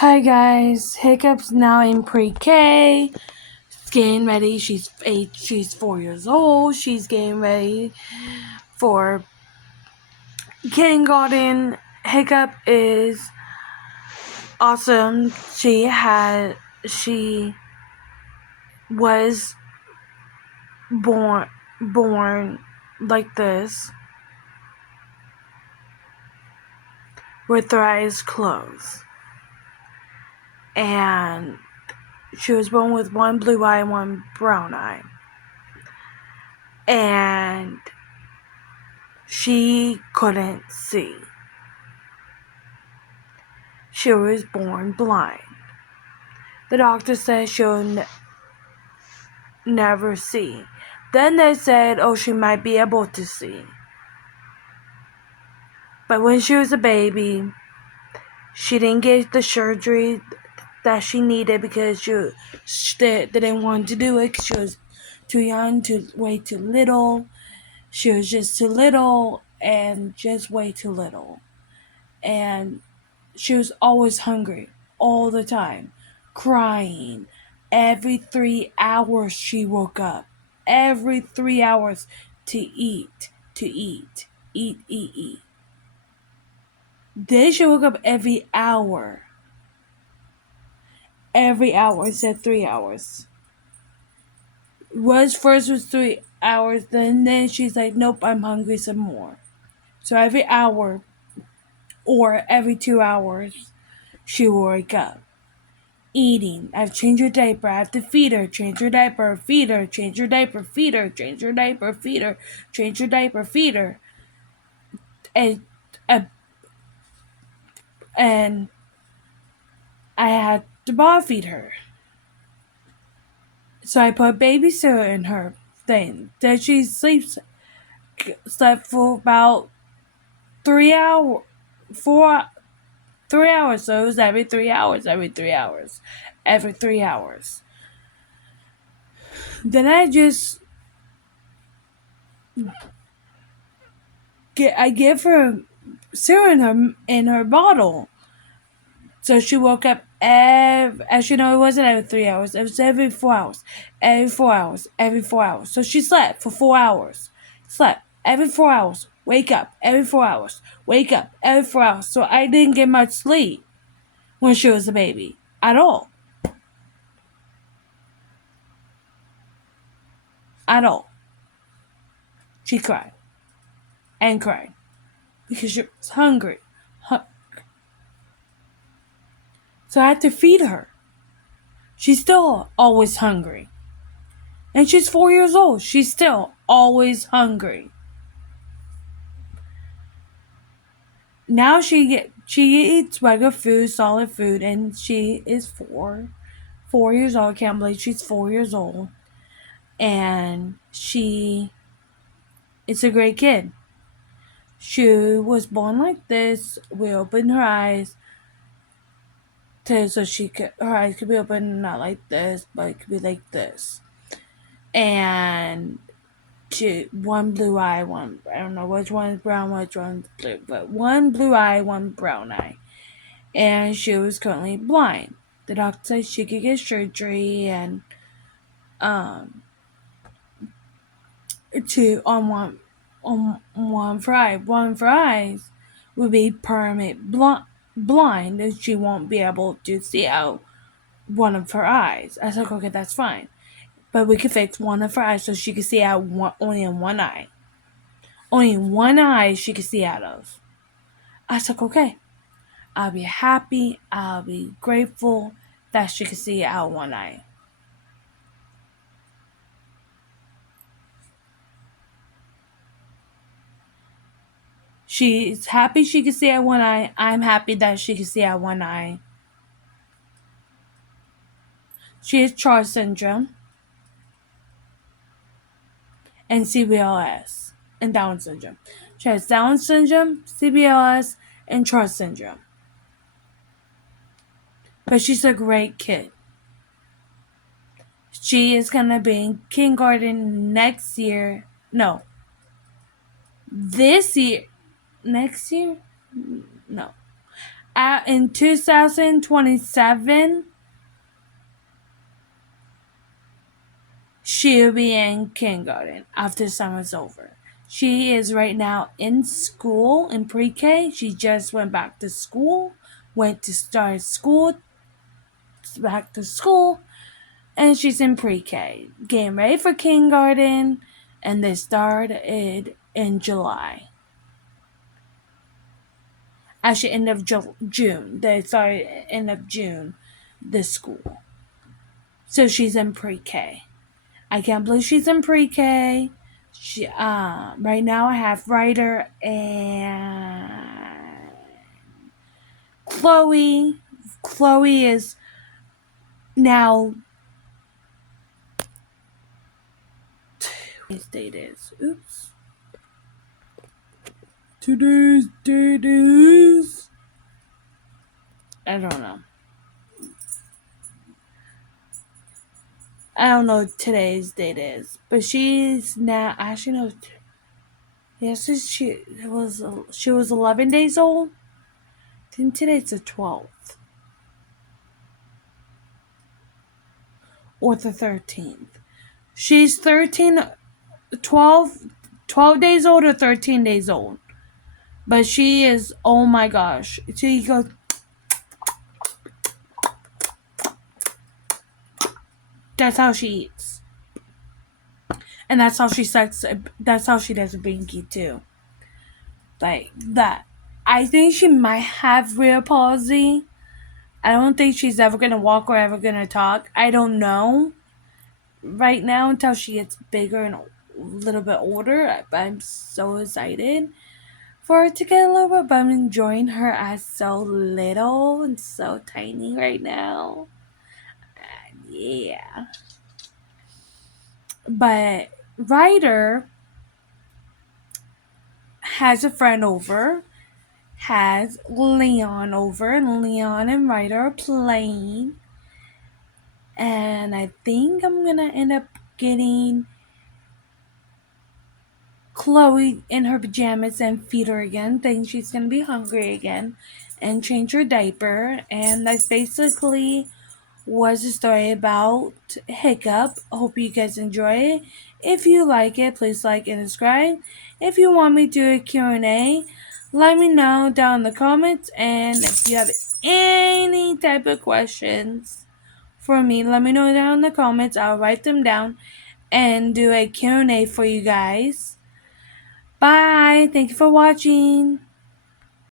Hi guys, Hiccup's now in pre-K. She's getting ready. She's 8. She's 4 years old. She's getting ready for kindergarten. Hiccup is awesome. She was born like this with her eyes closed, and she was born with one blue eye and one brown eye, and she couldn't see. She was born blind. The doctor said she'll never see. Then they said, oh, she might be able to see. But when she was a baby, she didn't get the surgery that she needed because they didn't want to do it because she was too young, way too little. She was just too little and just way too little. And she was always hungry all the time, crying. Every 3 hours she woke up. Every 3 hours to eat, eat. Then she woke up every hour. Every hour instead of 3 hours. First was 3 hours, then she's like, nope, I'm hungry some more. So every hour or every 2 hours she would wake up. Eating. I have to change her diaper. I have to feed her. Change her diaper. Feed her. Change her diaper. Feed her. Change her diaper. Feed her. Change her diaper. Feed her. And uh, and I had to bottle feed her. So I put babysitter in her thing. Then she slept for about 3 hours, 3 hours. So it was every 3 hours, every 3 hours, every 3 hours. Then I just I give her cereal in her bottle. So she woke up as you know, it wasn't every 3 hours, it was every 4 hours. Every 4 hours, every 4 hours. So she slept for 4 hours. Slept every 4 hours. Wake up every 4 hours. Wake up every 4 hours. So I didn't get much sleep when she was a baby. At all. At all. She cried. And cried. Because she was hungry. So I had to feed her. She's still always hungry. And she's 4 years old. She's still always hungry. Now she eats regular food, solid food, and she is 4 years old. I can't believe she's 4 years old. And she is a great kid. She was born like this. We opened her eyes so her eyes could be open, not like this, but it could be like this. And one blue eye, one, I don't know which one is brown, which one's blue, but one blue eye, one brown eye. And she was currently blind. The doctor said she could get surgery and to on one for eye. One for eyes would be permanent blind, and she won't be able to see out one of her eyes. I was like, okay, that's fine. But we could fix one of her eyes so she could see out only in one eye. Only one eye she could see out of. I was like, okay. I'll be happy. I'll be grateful that she could see out one eye. She's happy she can see out one eye. I'm happy that she can see out one eye. She has Charles syndrome and CBLS and Down syndrome. She has Down syndrome, CBLS, and Charles syndrome. But she's a great kid. She is going to be in kindergarten next year. No. This year. Next year? No. in 2027, she'll be in kindergarten after summer's over. She is right now in school in pre-K. She just went back to school, went to start school, back to school, and she's in pre-K, getting ready for kindergarten, and they started in July. Actually, end of June. They started end of June, this school. So she's in pre-K. I can't believe she's in pre-K. She right now I have Ryder and Chloe. Chloe is now today's date is. Oops. Today's date is. I don't know. I don't know what today's date is, but she's now. Actually, no. Yes, she was 11 days old. I think today's the 12th or the 13th. She's 12 days old or 13 days old. But she is, oh my gosh. She goes, that's how she eats. And that's how she sucks. That's how she does a binky too. Like that. I think she might have rare palsy. I don't think she's ever gonna walk or ever gonna talk. I don't know. Right now until she gets bigger and a little bit older. But I'm so excited for her to get a little bit. But I'm enjoying her as so little and so tiny right now. Yeah. But Ryder has a friend over, has Leon over, and Leon and Ryder are playing. And I think I'm gonna end up getting Chloe in her pajamas and feed her again. Think she's gonna be hungry again, and change her diaper. And that's basically was a story about Hiccup. I hope you guys enjoy it. If you like it, please like and subscribe. If you want me to do a Q&A, let me know down in the comments. And if you have any type of questions for me, let me know down in the comments. I'll write them down and do a Q&A for you guys. Bye. Thank you for watching.